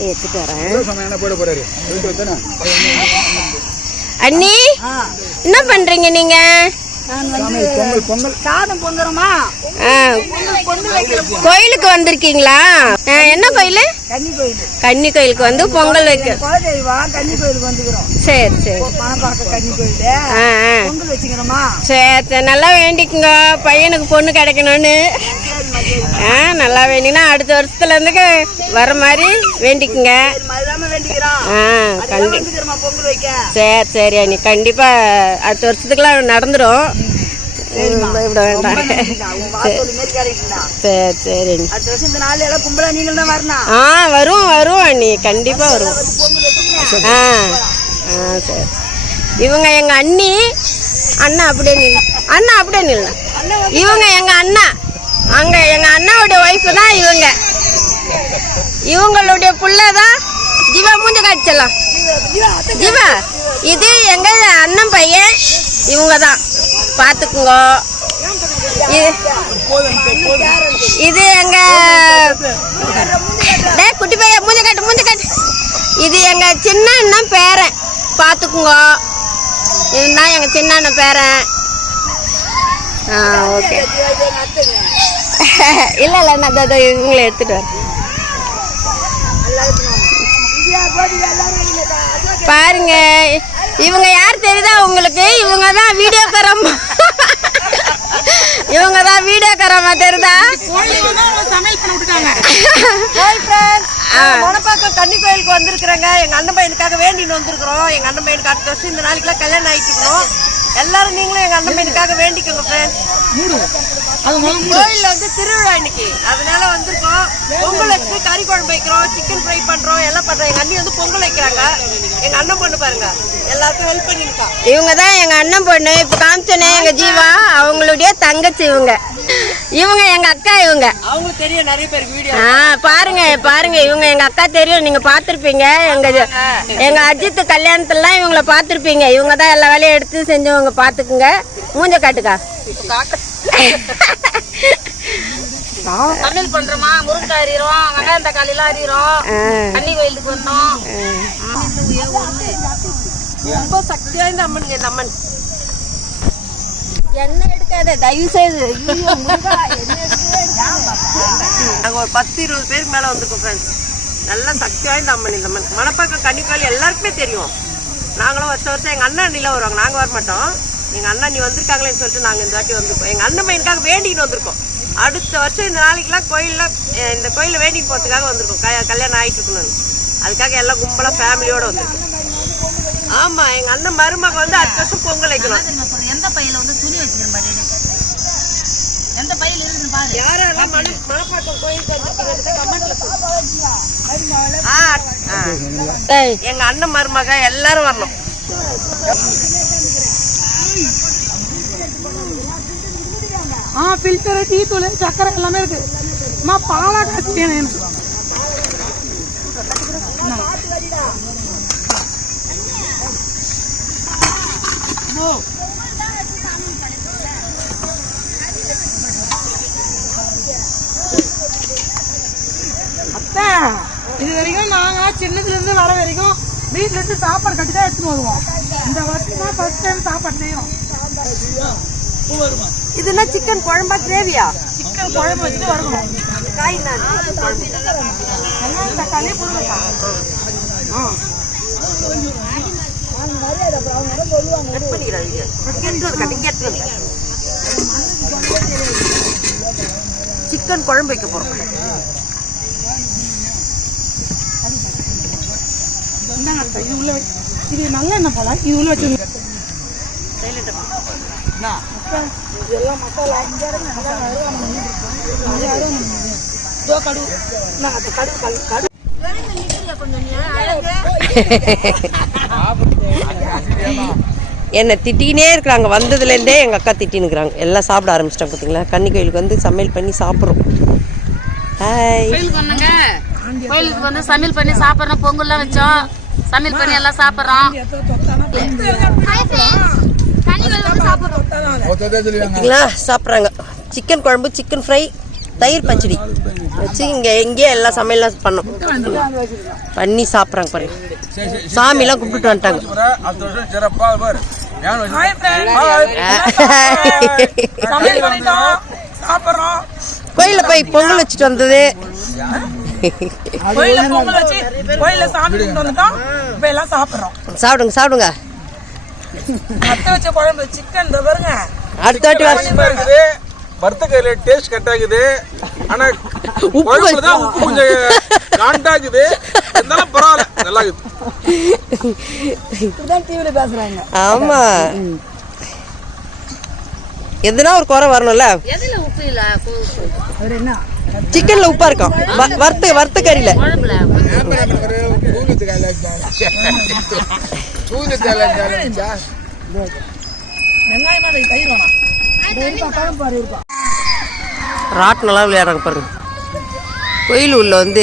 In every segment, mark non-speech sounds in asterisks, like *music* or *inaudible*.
எடுத்துட்டு வரேன். அண்ணி என்ன பண்றீங்க நீங்க? கோயிலுக்கு வந்திருக்கீங்களா? ஆ, என்ன கோயில்? கன்னி கோயில். கன்னி கோயிலுக்கு வந்து பொங்கல் வைக்க சரி சரி சரி. நல்லா வேண்டிக்குங்க. பையனுக்கு பொண்ணு கிடைக்கணும்னு. ஆ நல்லா வேண்டினா அடுத்த வருஷத்துல இருந்து வர மாதிரி வேண்டிக்குங்க. ஆ கண்டி சரி சரி அண்ணி. கண்டிப்பா அடுத்த வருஷத்துக்குலாம் பயப்பட வேண்டாம். கிடைக்குங்களா சரி. சரி அண்ணி. ஆ வருவோம் வருவோம் அண்ணி. கண்டிப்பா வருவோம். வந்து பொங்கல் வச்சுக்கிறேன் ஆ ஆ சரி. இவங்க எங்க அண்ணி அண்ணா அப்படியே நில்லு. அண்ணா அப்படியே நில்லு. இவங்க எங்க அண்ணா அங்க எங்க அண்ணாவுடைய ஒய்ஃப் தான் இவங்க இவங்களுடைய புள்ள தான் ஜீவா மூஞ்ச காய்ச்சலாம் ஜீவா இது எங்க அண்ணன் பையன் இவங்க தான் பார்த்துக்குங்க இது இது எங்க டேய் குட்டி பையன் மூஞ்ச காட்டு மூஞ்ச காட்டு. இது எங்க சின்ன அண்ணன் பேரன். பார்த்துக்குங்க இதுதான் எங்க சின்ன அண்ணன் பேரன். ஆ ஓகே. *laughs* இல்லை இல்லை நான் அதை இவங்களை எடுத்துகிட்டு வரேன். பாருங்க இவங்க யார் தெரியுதா உங்களுக்கு? இவங்க தான் வீடியோக்காரம்மா இவங்க தான் வீடியோக்காரம்மா தெரியுதா. மணப்பாக்கம் கன்னி கோயிலுக்கு வந்திருக்கிறேங்க. எங்க அண்ணன் பையனுக்காக வேண்டின்னு வந்திருக்கிறோம். எங்க அண்ணன் பையனுக்கு அடுத்த வருஷம் இந்த நாளைக்குலாம் கல்யாணம் ஆயிட்டு எல்லாரும் நீங்களும் எங்க அண்ணன் பையனுக்காக வேண்டிக்கோங்க ஃப்ரெண்ட்ஸ் கோயில்ல வந்து திருவிழா இன்னைக்கு. அதனால வந்திருக்கோம். பொங்கல் வச்சு கறி குழம்பு வைக்கிறோம் சிக்கன் ஃப்ரை பண்றோம் எல்லாம் பண்றோம். எங்க அண்ணி வந்து பொங்கல் வைக்கிறாங்க. எங்க அண்ணன் பொண்ணு பாருங்க. எல்லாருக்கும் ஹெல்ப் பண்ணிருக்கா இவங்க தான் எங்க அண்ணன் பொண்ணு. இப்ப காமிச்சோனே எங்க ஜீவா. அவங்களுடைய தங்கச்சி இவங்க. இவங்க எங்க அக்கா இவங்க. அவங்களுக்கு தெரியும் நிறைய பேருக்கு வீடியோ ஆ பாருங்க பாருங்க. இவங்க எங்க அக்கா தெரியும். நீங்க பாத்திருப்பீங்க எங்க எங்க அஜித் கல்யாணத்துலலாம் இவங்கள பாத்திருப்பீங்க இவங்க தான் எல்லா வேலையும் எடுத்து செஞ்சவங்க. பாத்துக்குங்க மூஞ்ச காட்டுக்கா. சமையல் பண்றோமா? முருங்கை அறிகிறோம் வெங்காயம் தக்காளி எல்லாம் அறிகிறோம் கன்னி கோயிலுக்கு வந்தோம். ரொம்ப சக்தியா இந்த அம்மனுங்க இந்த அம்மன். என்ன எடுக்காத தயவு செய்து நாங்க ஒரு பத்து இருபது பேருக்கு மேல வந்திருக்கோம் ஃப்ரெண்ட்ஸ் நல்ல சக்தி வாய்ந்த அம்மன் இந்த அம்மன். மணப்பாக்கம் கன்னிக்கால் எல்லாருக்குமே தெரியும். நாங்களும் வருஷம் வருஷம் எங்க அண்ணன் அண்ணிலாம் வருவாங்க. நாங்க வர மாட்டோம். எங்க அண்ணன் நீ வந்திருக்காங்களேன்னு சொல்லிட்டு நாங்க இந்த வாட்டி வந்திருக்கோம் எங்க அண்ணன் பையனுக்காக வேண்டிட்டு வந்திருக்கோம். அடுத்த வருஷம் இந்த நாளைக்கெல்லாம் கோயில்ல இந்த கோயில்ல வேண்டிட்டு போறதுக்காக வந்திருக்கோம். க- கல்யாணம் ஆயிட்டு இருக்கணும்னு அதுக்காக எல்லாம் கும்பலா ஃபேமிலியோட வந்திருக்கோம். ஆமா எங்க அண்ணன் மருமக வந்து அடுத்த வருஷம் பொங்கல் வைக்கணும். எந்த பையில வந்து துணி வச்சுக்கிறேன் பாரு? எந்த பையில இருக்குன்னு பாரு. யாரெல்லாம் மண மணப்பாக்கம் கோயிலுக்கு எங்க அண்ணன் மருமக எல்லாரும் வரணும். ஆ ஃபில்டரு டீ தூள் சக்கரை எல்லாமே இருக்கு. அம்மா பாலா காசு வேணும் எனக்கு இது வரைக்கும் நாங்களாம் சின்னதுல இருந்து வர வரைக்கும் வீட்டுல இருந்து சாப்பாடு கட்டி தான் எடுத்துட்டு வருவோம். இந்த வருஷம் தான் ஃபர்ஸ்ட் டைம் சாப்பாடு செய்யறோம் இதுனா சிக்கன் குழம்பா கிரேவியா சிக்கன் குழம்பு வச்சுட்டு வருவோம். காய் நான் வெங்காயம் தக்காளி முருங்கைக்காய் கட் பண்ணிக்கிறாங்க இங்க சிக்கன் குழம்பு வைக்க போறோம் இந்தாங்க அத்தை, இது உள்ள. இது நல்ல எண்ணெய் போல இது உள்ள வச்சு இதெல்லாம் மசாலா இது. கடுகு கடுகு கல் கடுகு என்னை திட்டினே இருக்கிறாங்க. வந்ததுலேருந்தே எங்கள் அக்கா திட்டினுக்குறாங்க எல்லாம் சாப்பிட ஆரம்பிச்சிட்டாங்க பார்த்தீங்களா? கன்னி கோயிலுக்கு வந்து சமையல் பண்ணி சாப்பிட்றோம். ஹாய் கோயிலுக்கு வந்து சமையல் பண்ணி சாப்பிட்றோம். பொங்கல்லாம் வச்சோம். சமையல் பண்ணி எல்லாம் சாப்பிட்றோம். சாப்பிட்றாங்க. சிக்கன் குழம்பு சிக்கன் ஃப்ரை தயிர் பச்சடி. வச்சு இங்கே எங்கேயே எல்லா சமையல்லாம் பண்ணோம். பண்ணி சாப்பிட்றாங்க பாருங்க சாமிலாம் கும்பிட்டுட்டு வந்துட்டாங்க. கோயில்ல போய் பொங்கல் வச்சுட்டு வந்தது. கோயில பொங்கல் வச்சு கோயில சாமி கும்பிட்டு வந்துட்டோம். இப்ப எல்லாம் சாப்பிடுறோம். சாப்பிடுங்க சாப்பிடுங்க. அத்தை வச்ச குழம்பு சிக்கன் இந்த பாருங்க. அடுத்த வாட்டி வர இனிப்பா இருக்குது வறுத்த கையில டேஸ்ட் கட் ஆகுது ஆனா குழம்புல தான் உப்பு கொஞ்சம் இருந்தாலும் பரவாயில்ல நல்லா இருக்குது. ஆமா. எதுனா ஒரு குறை வரணும்ல? எதுல உப்பு இல்ல? சிக்கன்ல உப்பா இருக்கும் வறுத்து வறுத்த வறுத்த கறியில. ராட் நல்லா விளையாடுறாங்க பாருங்க கோயிலூரில் உள்ள வந்து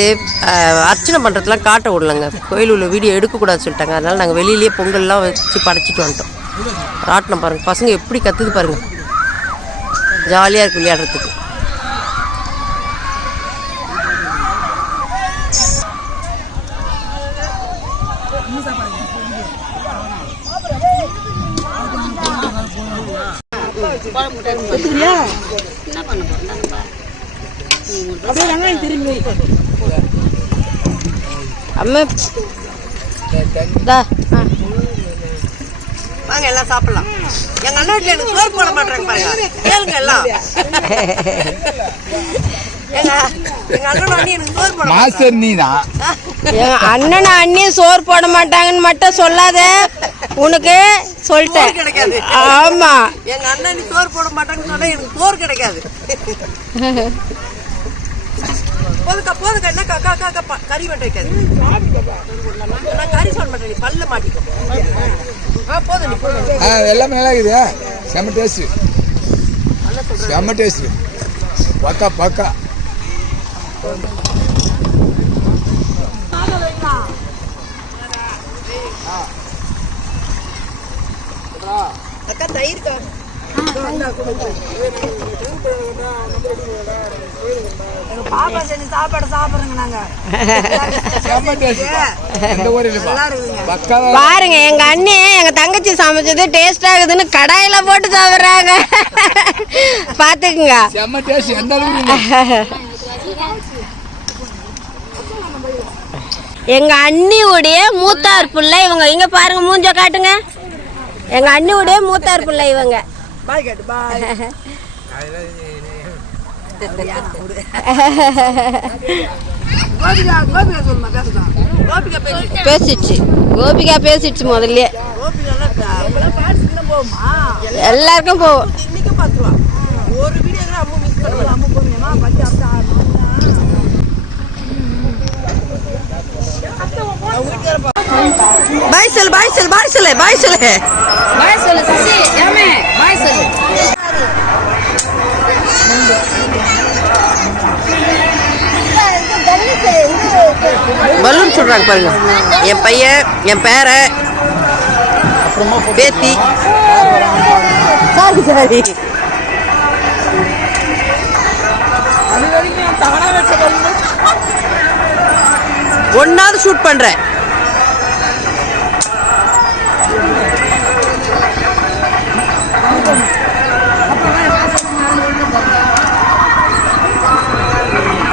அர்ச்சனை பண்ணுறதுலாம் காட்ட விடலங்க. கோயில் உள்ள வீடியோ எடுக்கக்கூடாதுன்னு சொல்லிட்டாங்க. அதனால் நாங்கள் வெளியிலேயே பொங்கல்லாம் வச்சு படைச்சிட்டு வந்துட்டோம். ராட்டினம் பாருங்கள் பசங்க எப்படி கத்துது பாருங்கள் ஜாலியாக இருக்குது விளையாடுறதுக்கு. என்ன பண்ண அப்படியே வெங்காயம் திரும்பி அம்மா வாங்க எல்லாம் சாப்பிடலாம் எங்க அண்ணா வீட்டுல எனக்கு சோறு போட மாட்டாங்க பாருங்க கேளுங்க எல்லாம் மாஸ்டர் நீ தான் எங்க அண்ணன் அண்ணி சோறு போட மாட்டாங்கன்னு மட்டும் சொல்லாத. உனக்கு சொல்லிட்டேன். கிடைக்காது. ஆமா. எங்க அண்ணன் நீ சோறு போட மாட்டாங்கன்னு சொன்னா எனக்கு சோறு கிடைக்காது. போதுக்கா போதுக்கா. என்ன அக்கா அக்கா அக்கா கறி மட்டும் வைக்காது. நான் கறி சொல்ல மாட்டேன் நீ பல்ல மாட்டிக்கோ ஆ போதும் நீ போதும். எல்லாமே நல்லா இருக்குது செம்ம டேஸ்ட் செம்ம டேஸ்ட் பக்கா பக்கா. அக்கா தயிர்க்கா பாப்பா செஞ்சு சாப்பாடு சாப்பிடுறோங்க நாங்க. பாருங்க எங்க அண்ணி எங்க தங்கச்சி சமைச்சது டேஸ்ட் ஆகுதுன்னு கடாயில போட்டு சாப்பிடுறாங்க. பாத்துக்குங்க செம்ம டேஸ்ட் எந்த அளவுக்கு இல்லை. எங்க அண்ணியுடைய மூத்தார் பிள்ளை இவங்க. இங்க பாருங்க மூஞ்ச காட்டுங்க. எங்க அண்ணியுடைய மூத்தார் பிள்ளை இவங்க. பேசிடுச்சு கோபிகா பேசிடுச்சு முதல்ல எல்லாருக்கும் போவோம் இன்னைக்கும் பத்து ரூபா ஒரு வீடியோ கூட அம்மா மிஸ் பண்ணுவேன் நம்ம போகுமா பச்சை அப்படி ஆடணும் பாய் சொல்லு பாய் சொல்லு பாய் சொல்லு பாய் சொல்லு பாய் சொல்லு சசி ஏமே பாய் சொல்லு பலூன் சொல்றாங்க பாருங்க. என் பையன் என் பேரன் பேத்தி. சாரி சாரி ஒன்னாவது ஷூட் பண்றேன்.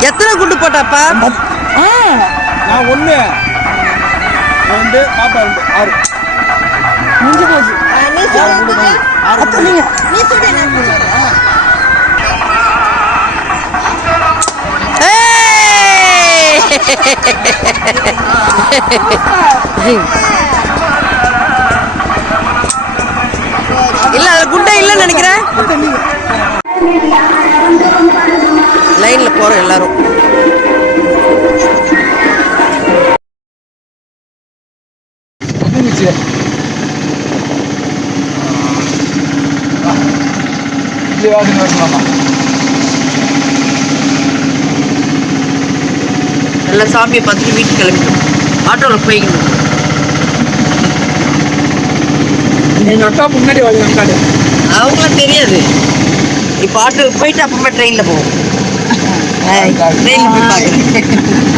எத்தனை குண்டு போட்டாப்பா? நான் ஒண்ணு. ரெண்டு பாப்பா ரெண்டு ஆறு. முடிஞ்சு போச்சு. இல்ல அது குண்டே இல்லைன்னு நினைக்கிறேன். லைன்ல போறோம் எல்லாரும். இட்லி வாசனை வரலாமா சாமியை பார்த்துட்டு வீட்டுக்கு கிளம்பிட்டோம். ஆட்டோவில் போய்க்கணும் எங்க அக்கா முன்னாடி வாங்க அவங்களும் தெரியாது. இப்போ ஆட்டோவுக்கு போயிட்டு அப்புறமா ட்ரெயினில் போவோம். ட்ரெயினில் போய் பார்க்குறேன்